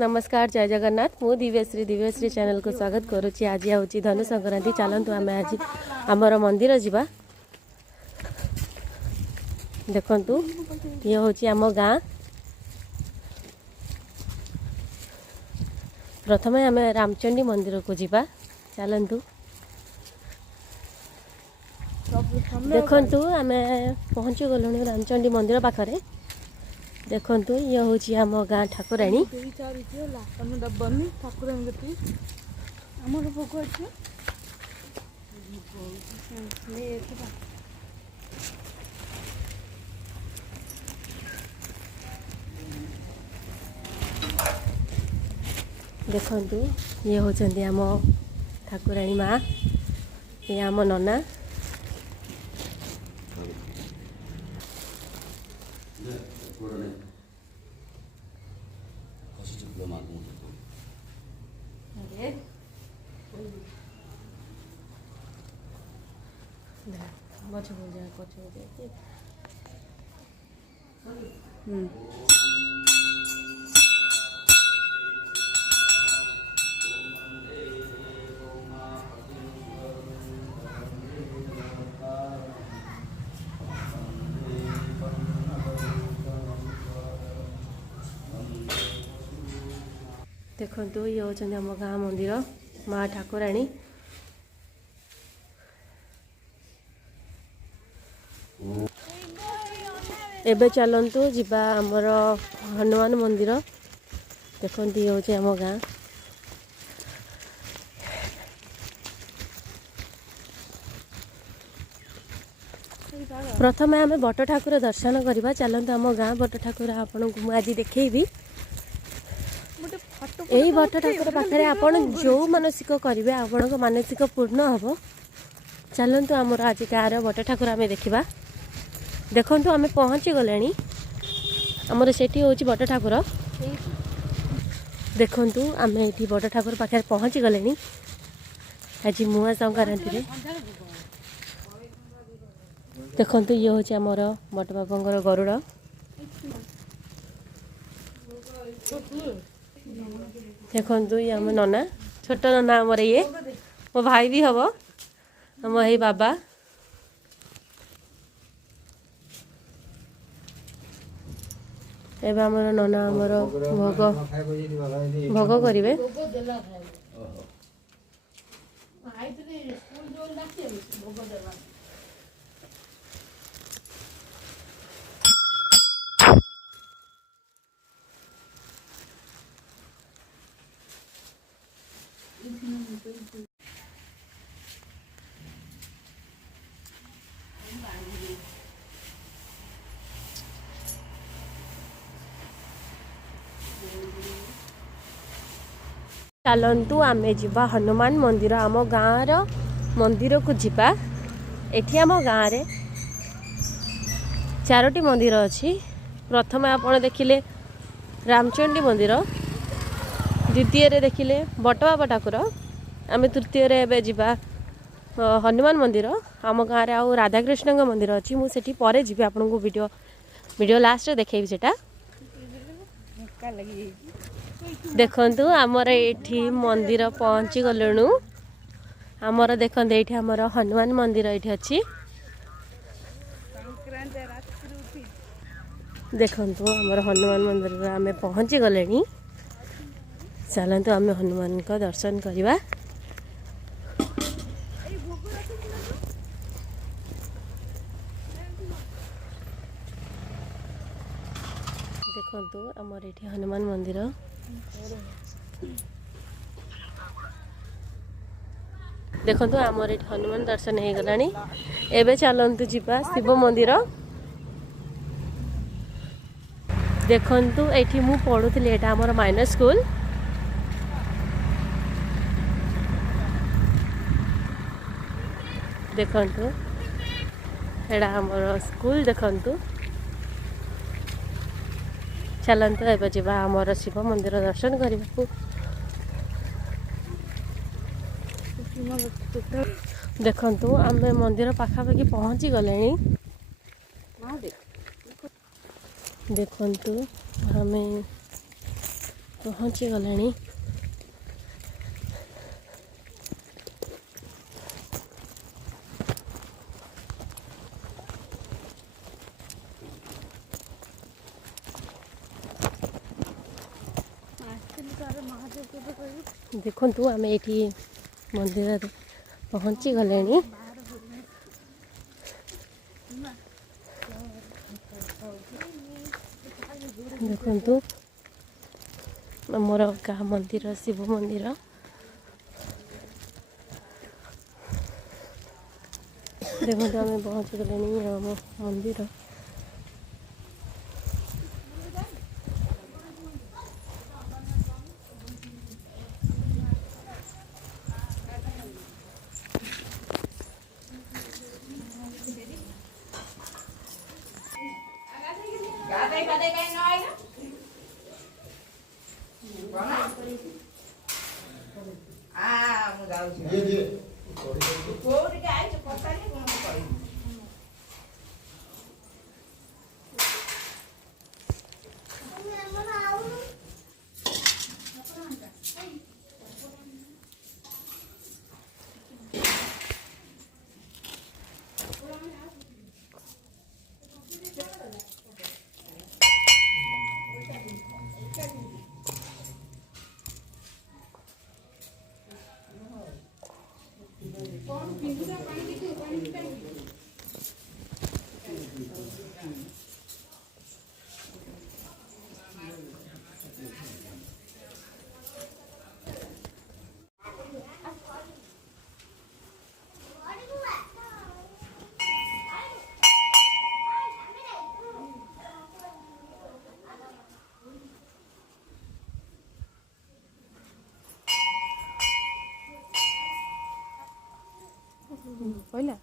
नमस्कार जय जगन्नाथ मु दिव्यश्री चैनल को स्वागत करुच्ची। आज हूँ धनु संक्रांति। चलतु आम आज आमर मंदिर जावा। देखु ये हूँ आम गाँ। प्रथम आम रामचंडी मंदिर को जावा। चलतु देखु आम पहुँची गलु रामचंडी मंदिर पाखरे। देखु ये हूँ आम गाँ ठाकुराणी। देखु ये होचंदी आम ठाकुराणी माँ। ये आम नना। देखु ये होचंदी आम गाँ मंदिर माँ ठाकुराणी। एबे चलतु जीवा आमर हनुमान मंदिर। देखो ये हूँ आम गाँ। प्रथम आम बट ठाकुर दर्शन करवा। चलतु आम गाँ बट ठाकुर आपन को आज देखी। यही बट ठाकुर पाखे आपड़ जो मानसिक करेंगे आपण मानसिक पूर्ण हम। चलतु आमर आज गाँव बट ठाकुर आम देखा। देखु आम पहुँची गले आमर से हूँ बट ठाकुर। देखु आम ये बट ठाकुर पाखे पहुँची गले आज मुआ संक्रांति। देखु ये हूँ आमर बट बाबा गरुड़। देखु ये आम नना छोट नना आमर ये मो भाई भी हम आम ये बाबा। एवं आमर नना आमर भोग भोग करेंगे। चलतु आम जीवा हनुमान मंदिर। आम गाँव मंदिर को जीवा। एठी आम गाँव रे 4टी मंदिर अच्छी। प्रथम आपण देखिले रामचंडी मंदिर, द्वितीय रे देखिले बट बाबा ठाकुर, आम तृतीय रे एबे जीवा हनुमान मंदिर। आम गाँव रे आउ राधाकृष्ण मंदिर अच्छी। मुझे परे जीवी आपन को वीडियो लास्ट रे देखेबी सेटा। देखु आमर ये मंदिर पहुँची गलु। आमर देखते ये आमर हनुमान मंदिर ये अच्छी। देखु आमर हनुमान मंदिर आम पहुँची गले। चलतु आम हनुमान का दर्शन करवा। देखु आमर ये हनुमान मंदिर। देखु आमर ये हनुमान दर्शन हो गला। एबे चलतु जीवा शिव मंदिर। देखु ये मु पढ़ुली एटा आमर माइनर स्कूल। देखु एटा आमर स्कूल। देखु चलतु एबे जीवा आमर शिव मंदिर दर्शन करने को। देखु आम मंदिर पाखापाखि पहुँची गले। देखु आम पहुँची गलानी। देखु आम ये मंदिर पहुँची गले। देखु आमर गाँ मंदिर शिव मंदिर देखो आम पहुँची गले आम मंदिर। Hola.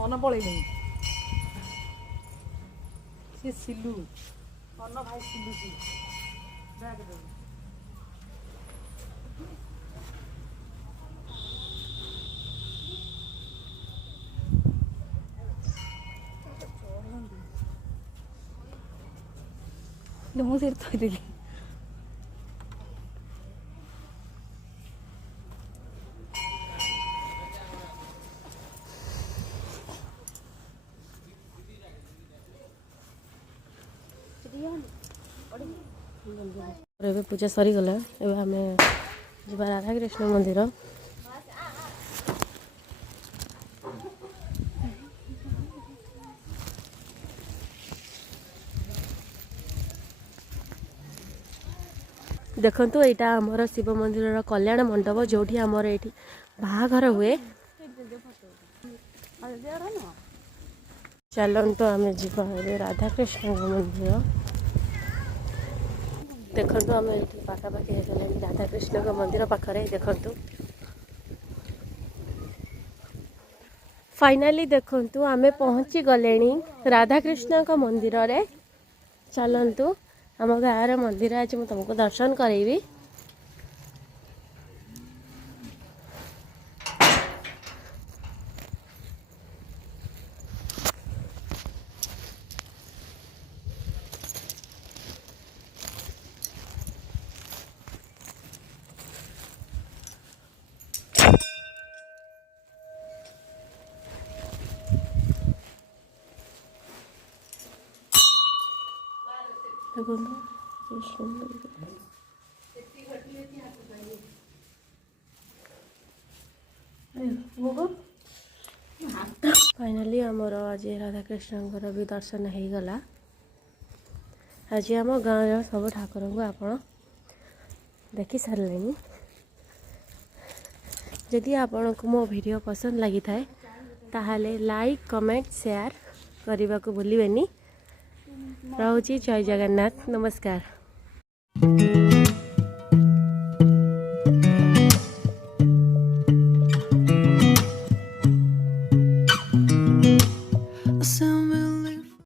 मन पड़े सी सिलु मन भाई सिलु सी बैग दे मुझे सिर तो दे पूजा सरी गला आम जा राधा कृष्ण मंदिर। देखंतु एटा हमर शिव मंदिर कल्याण मंडप जोठी हमर एठी बाहाघर हुए। चलंतु आम जीवा राधा कृष्ण मंदिर। देखंतु आम ये पाखापाखि राधा कृष्ण मंदिर पाखरे देखंतु फाइनाली देखंतु आमे पहुँची गले राधा कृष्ण मंदिर रे। चलंतु आम गाँव मंदिर आज मुझे तुमको दर्शन करेबी। फाइनाली आमर आज राधा कृष्ण भी दर्शन हो गला। आज आम गाँव सब ठाकुर को आप देखी सारे। जदि आपण को मो वीडियो पसंद लगी थाए ताहले लाइक कमेंट शेयर करने को भूलिबेनी। रहुची जय जगन्नाथ नमस्कार।